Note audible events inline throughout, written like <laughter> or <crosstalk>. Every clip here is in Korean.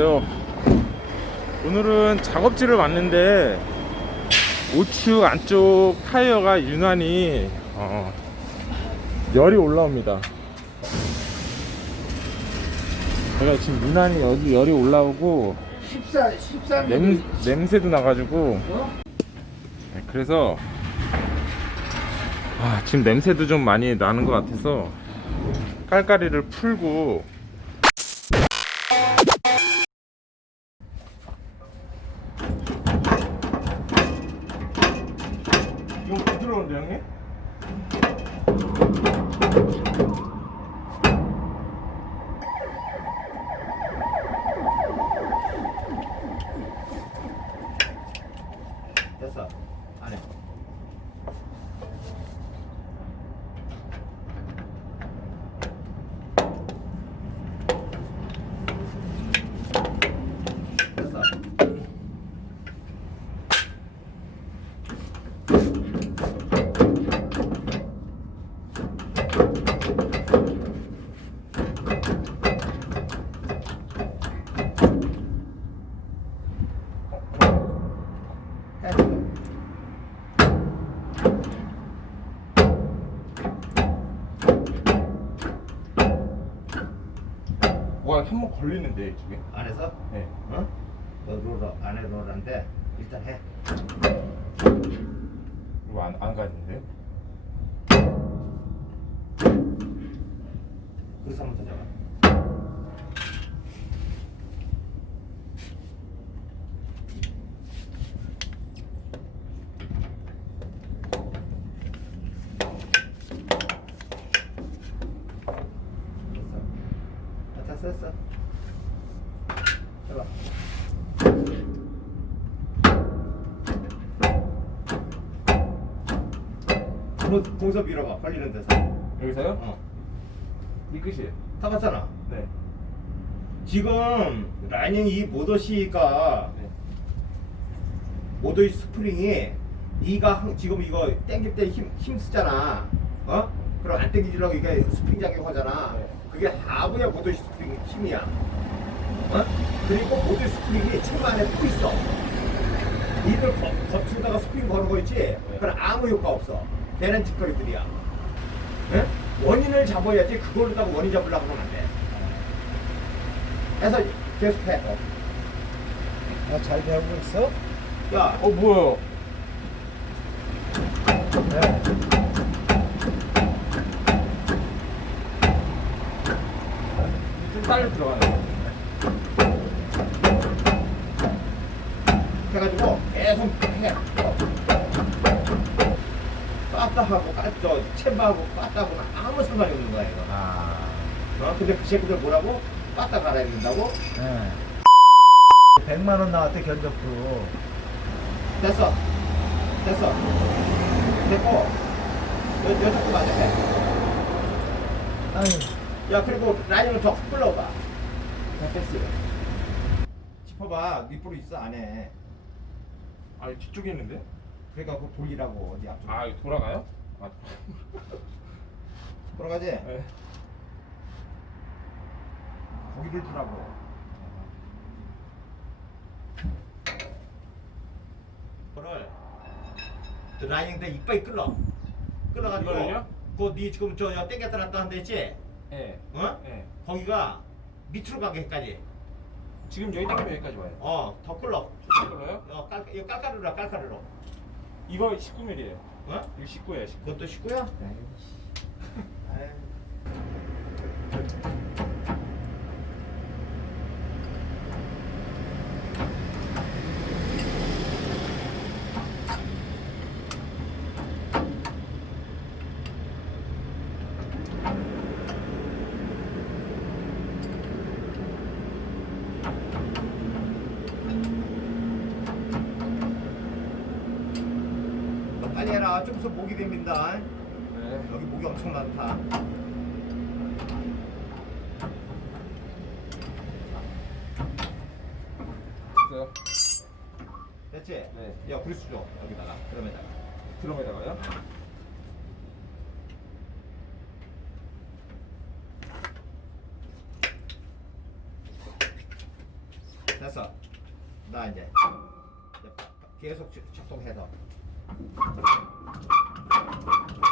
안녕하세요. 오늘은 작업지를 왔는데 우측 안쪽 타이어가 유난히 어, 열이 올라옵니다. 제가 지금 유난히 여기 열이 올라오고 14, 13. 냄, 냄새도 나가지고 네, 그래서 아, 지금 냄새도 좀 많이 나는 것 같아서 깔깔이를 풀고 부드러운데 형님? 됐어. 안 해. 됐어. 해. 지금. 뭐가 한 번 걸리는데 이쪽에 안에서? 네. 어? 너 롤러 안에 롤러인데 일단 해. 이거 안, 안 가는데 그래서 한번 더 잡아. 됐어. 다 됐어, 됐어. 해봐. 뭐 동서 밀어봐 걸리는 데서 여기서요? 어 이 끝이에요 타봤잖아 네. 지금 라이닝 이 모더시가 네. 모더시 스프링이 네가 한- 지금 이거 당길 때 힘 힘 쓰잖아 어? 그럼 안 당기지라고 이게 스프링 작용하잖아 네. 그게 하부야 모더시 스프링 힘이야 어? 그리고 모더시 스프링이 층 안에 또 있어 이들 거- 겉으로다가 스프링 거는 거 있지 그건 아무 효과 없어 걔는 짓거리들이야 예? 원인을 잡아야지 그걸로 다가 원인 잡으려고 하면 안돼 해서 계속 해 어. 아, 잘 배우고 있어? 야, 어 뭐야 네. 좀딸 들어가네 해가지고 계속 해. 빠따하고 까저 챔바하고 빠따하고는 아무 상관이 없는 거야 이거. 아, 어? 근데 그 새끼들 뭐라고? 빠따 갈아야 된다고? 네. 100만 원 나왔대 견적도. 됐어. 됐어. 됐고. 여, 여자도 맞아 해. 아니, 야 그리고 라인을 더 끌어봐. 자 됐어. 짚어봐. 밑으로 있어 안에. 아 뒤쪽에 있는데? 그러니까 그거 돌리라고 어디 앞쪽. 아 이거 돌아가요? 아 <laughs> 돌아가지? 네. 거기를 두라고. 그거를 그 라인 때 이빨 끌어. 끌어가지고 이거를요? 그네 지금 저여 땡겼다 놨다 한데 있지? 네. 어? 네. 거기가 밑으로 가게 까지. 지금 여기 당기면 여기까지 와요 어, 더 끌어. 이걸로요? 어, 깔, 이거 깔깔이라 깔깔이로. 이거 19mm에요 어? 이거 19예요 19 그것도 쉽고요. <laughs> 아유. 너 있으면 목이 됩니다. 네. 여기 목이 엄청 많다. 됐어요? 됐지? 네. 야, 브리스 줘. 여기다가. 그러면다가. 드럼에다가요? 됐어. 나 이제 계속 작- 작동해서. Thank you.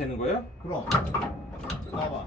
되는 거예요? 그럼. 나와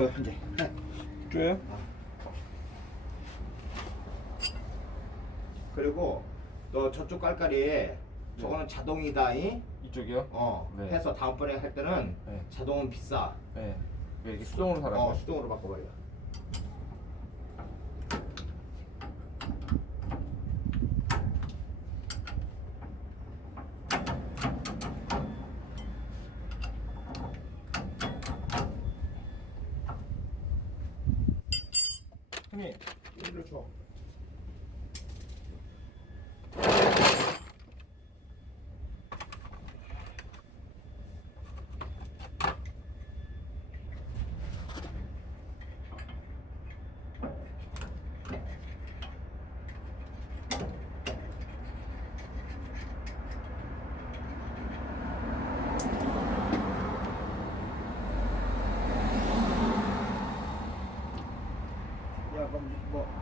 봐. 줘, 이제. 쪼요? 그리고 너 저쪽 깔깔이에 저거는 자동이다, 이? 이쪽이요? 어, 네. 해서 다음번에 할 때는 네. 자동은 비싸. 네. 왜 이렇게 수동으로 살아요? 어, 수동으로 바꿔버려. 형님, 여기로 줘. 야,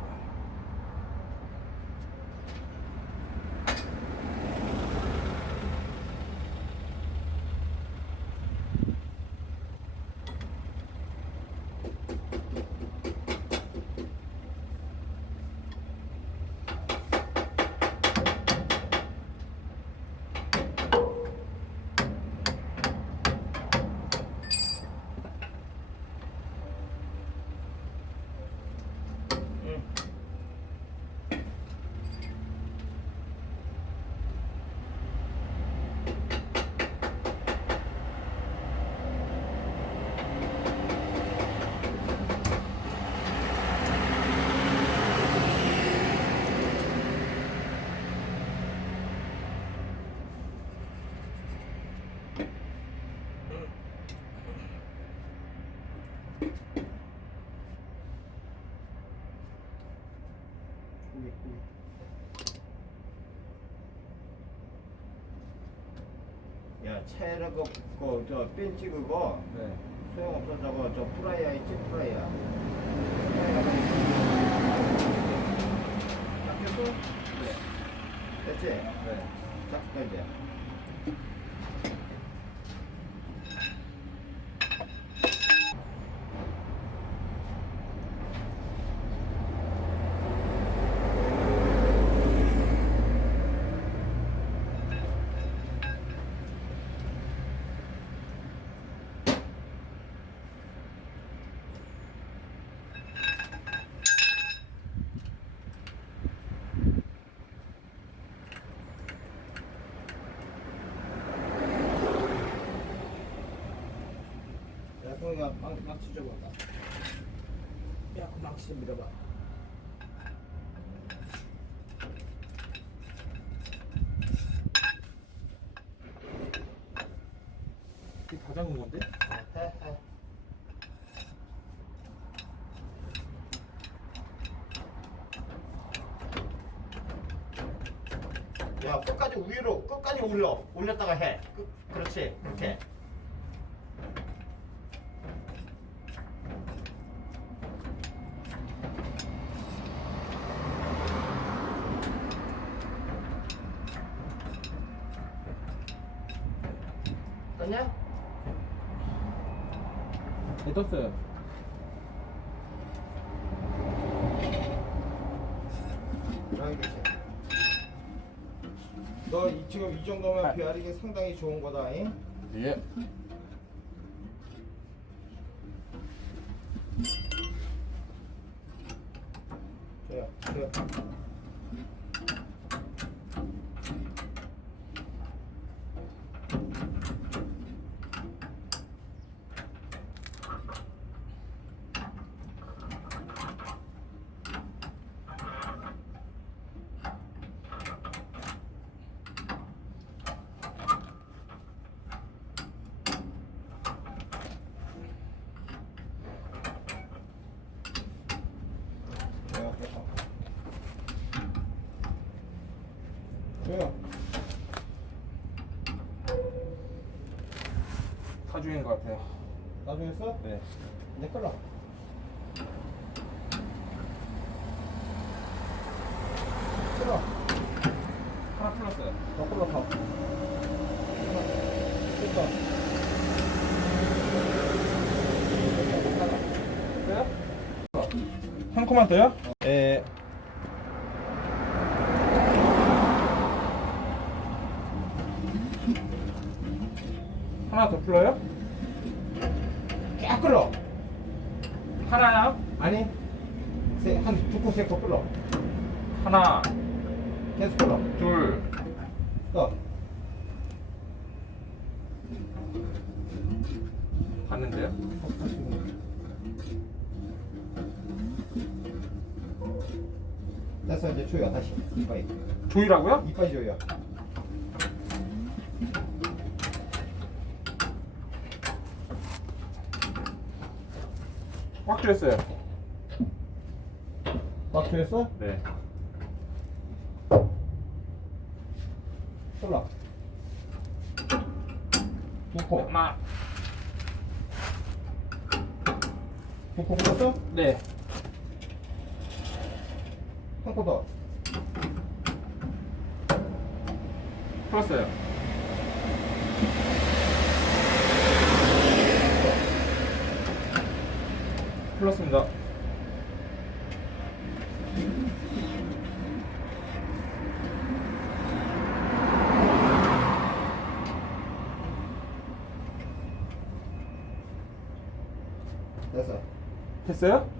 야, 차에는 그, 그, 저, 그거 네. 소용없어. 저거, 저 프라이야 있지, 프라이야. 잡혔어? 네. 됐지? 네. 잡혔다, 이제. 망, 망치 좀 봐봐. 야, 그 망치 좀 밀어봐. 이게 다 작은 건데? 해, 해. 야 끝까지 위로 끝까지 올려 올렸다가 해 끝, 그렇지 그렇게 떴어요. 너 이- 지금 이 정도면 비아리기 상당히 좋은 거다 잉? 예. 줘요 줘요 줘요 줘요 사주인 것 같아요. 나중에 써? 네. 이제 끌어 끌어 하나 풀었어요. 더 끌어 더 됐어 됐어요? 한 코만 더요? 예. 하나 더 풀어요? 쫙 끌어 하나요? 아니 한두코세코 끌어 하나, 계속 끌어 둘, 스톱 봤는데요? 됐어 이제 조여 다시 이빨 조이라고요? 이빨 조여 꽉 조였어요. 막 조였어? 네. 끌어 두코 하나. 두코 끌었어? 네. 한 코 더 풀었어요. 풀었습니다. 됐어 됐어요?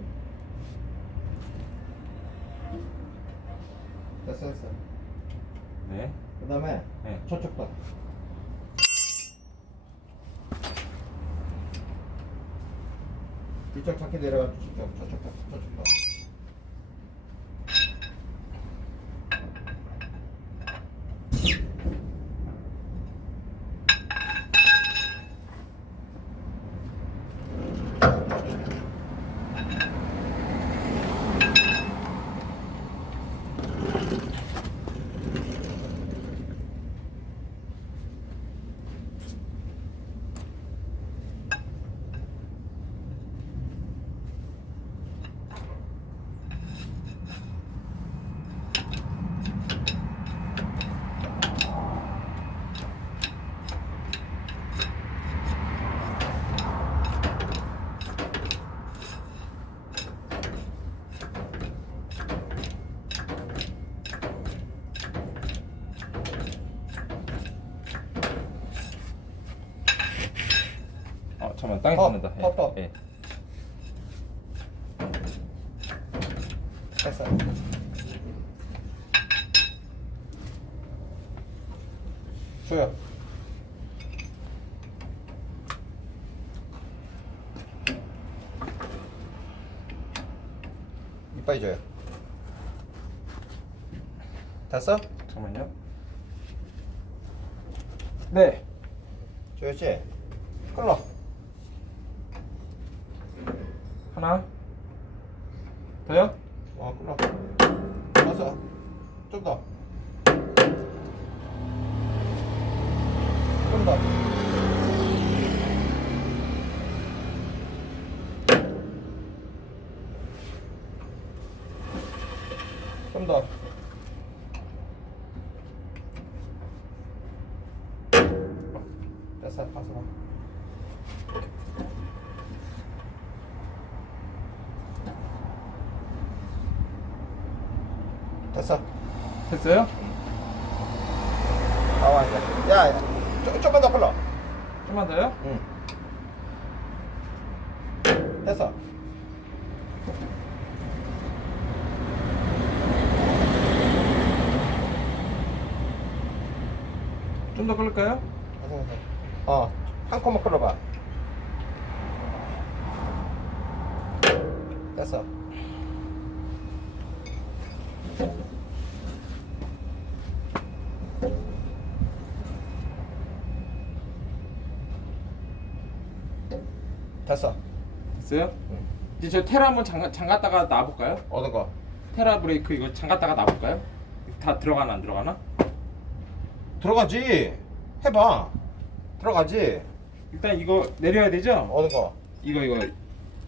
땅에 어, 닿는다. 예, 어, 어. 예. 됐어요. 줘요. 이빨 줘요. 됐어? 잠깐만요. 네. 조였지? 끌러. 하나. 더요? 어, 끌러. 됐어. 좀 더. 좀 더. 좀 더. 됐어, 가서 봐. 됐어. 됐어요? 나와 이제. 야, 야. 조, 조금만 더 끌러. 좀만 더요? 응. 됐어. 좀 더? 됐어, 됐어. 어, 한 컵만 끌어봐. 됐어. 됐어. 됐어요? 응. 이제 저 테라 한번 잠가, 잠갔다가 놔볼까요? 어느 거? 테라 브레이크 이거 잠갔다가 놔볼까요? 다 들어가나 안 들어가나? 들어가지. 해봐. 들어가지. 일단 이거 내려야 되죠? 어느 거? 이거 이거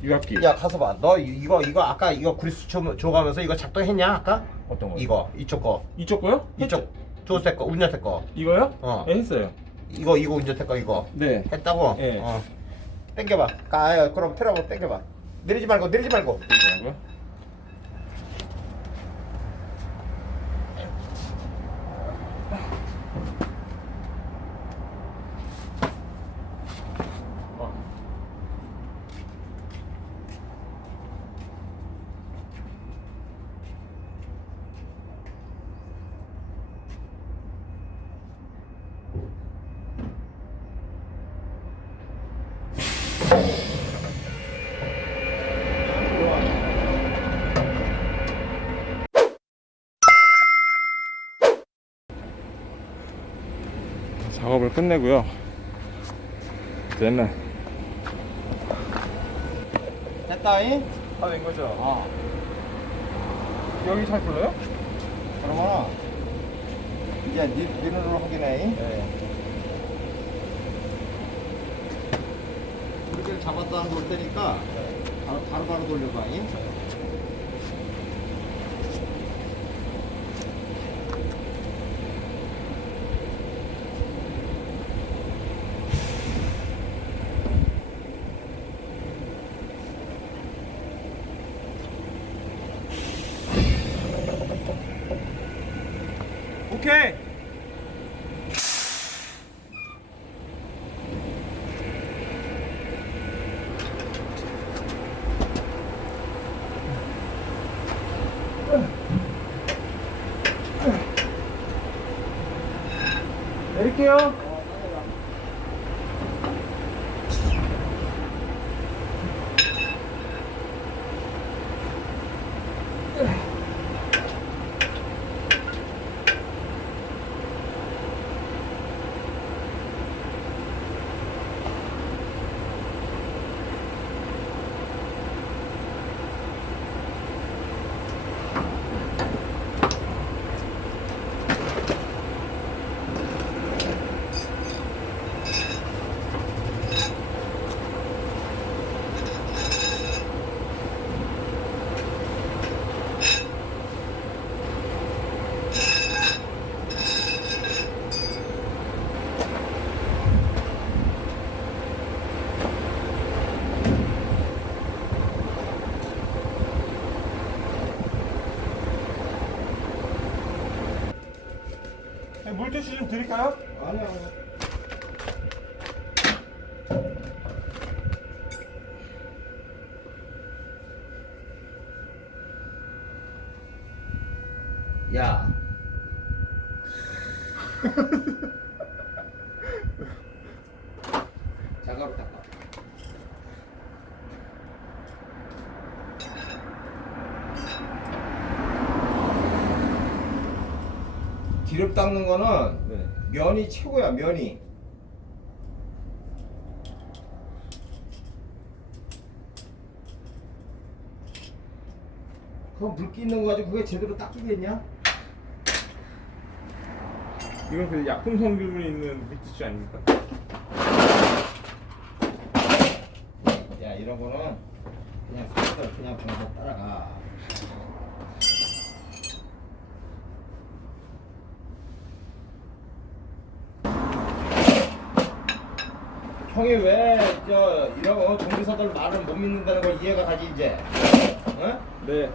유압기. 야 가서 봐. 너 이- 이거 이거 아까 이거 그리스 줘, 줘가면서 이거 작동했냐 아까? 어떤 거요? 이거 이쪽 거 이쪽 거요? 이쪽 조세 거 운전대 거 이거요? 어. 네, 했어요. 이거 이거 운전대 거 이거 네. 했다고? 예. 어. 당겨봐. 가 그럼 트러블 당겨봐. 내리지 말고 내리지 말고. 이거라고요? 어. 작업을 끝내고요. 이제는 됐다잉? 다 된 거죠? 어. 여기 잘 불러요? 그러면 이제 니, 니 눈으로 확인해. 네. 우리를 잡았다 놓을 테니까 바로 바로, 바로 돌려봐잉. 오케이. 내 릴게요. 물티슈 좀 드릴까요? 아니야. 야. 자가로 닦아. 기름 닦는 거는 네. 면이 최고야 면이 그거 물기 있는 거 가지고 그게 제대로 닦이겠냐? 이건 그 약품 성분이 있는 물티슈 아닙니까? 야 이런 거는 그냥 손으로 그냥 방송 따라가 형이 왜 저 이런 거 정비사들 말을 못 믿는다는 걸 이해가 가지 이제 어? 네.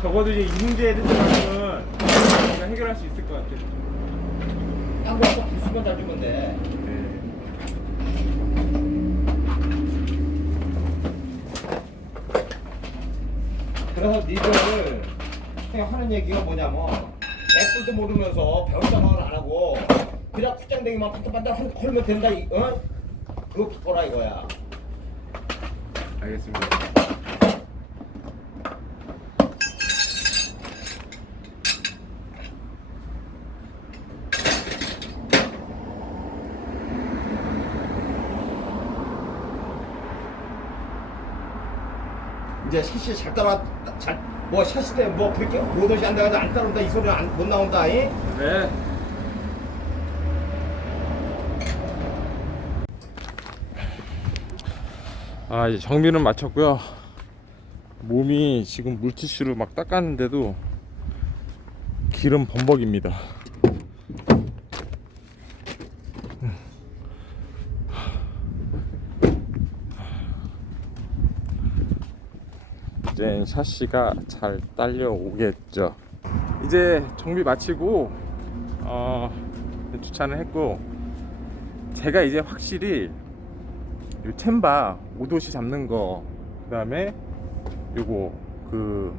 적어도 이제 이 문제에 대해서는 우리가 해결할 수 있을 것 같아요. 딴거 꼭 비슷한 잘 주면 돼 네. 그래서 니들 그냥 하는 얘기가 뭐냐면 애플도 모르면서 배울 생각을 안 하고 그냥 쿠장대기만 반짝반짝 콜면 된다 이 어? 그거 바꿔라 이거야 알겠습니다. 이제 샷시 잘 따라 잘뭐 샷시 때뭐 그렇게 오더시 안 돼가지고 안 따라온다 이 소리는 안, 못 나온다 이? 네. 아 이제 정비는 마쳤고요. 몸이 지금 물티슈로 막 닦았는데도 기름 범벅입니다. 이제 샤시가 잘 딸려오겠죠. 이제 정비 마치고 어, 주차는 했고 제가 이제 확실히 요 챔바 오도시 잡는 거 그다음에 요거 그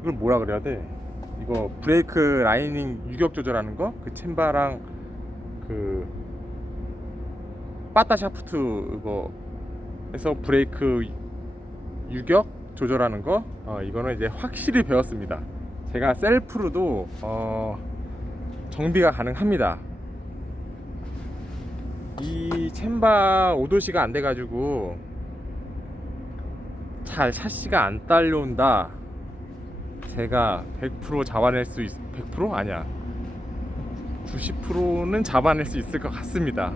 이걸 뭐라 그래야 돼? 이거 브레이크 라이닝 유격 조절하는 거 그 챔바랑 그 빠따 샤프트 이거 해서 브레이크 유격 조절하는 거 어, 이거는 이제 확실히 배웠습니다. 제가 셀프로도 어, 정비가 가능합니다. 이 챔바 오도시가 안 돼가지고 잘 샤시가 안 딸려온다. 제가 100% 잡아낼 수 있, 100% 아니야. 90%는 잡아낼 수 있을 것 같습니다.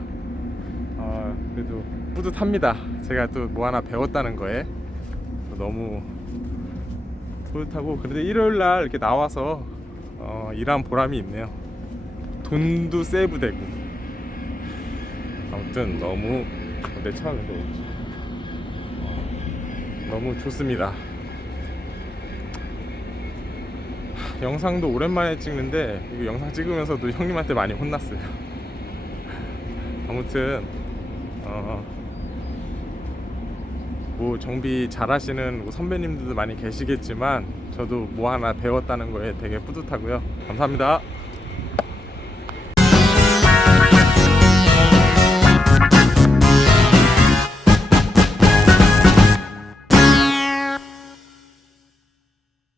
어, 그래도 뿌듯합니다. 제가 또 뭐 하나 배웠다는 거에 너무 뿌듯하고 그래도 일요일 날 이렇게 나와서 어, 일한 보람이 있네요. 돈도 세이브되고 아무튼 너무 내 처음인데 어, 너무 좋습니다. 하, 영상도 오랜만에 찍는데 이거 영상 찍으면서도 형님한테 많이 혼났어요. 아무튼 어, 뭐 정비 잘하시는 뭐 선배님들도 많이 계시겠지만 저도 뭐 하나 배웠다는 거에 되게 뿌듯하고요. 감사합니다.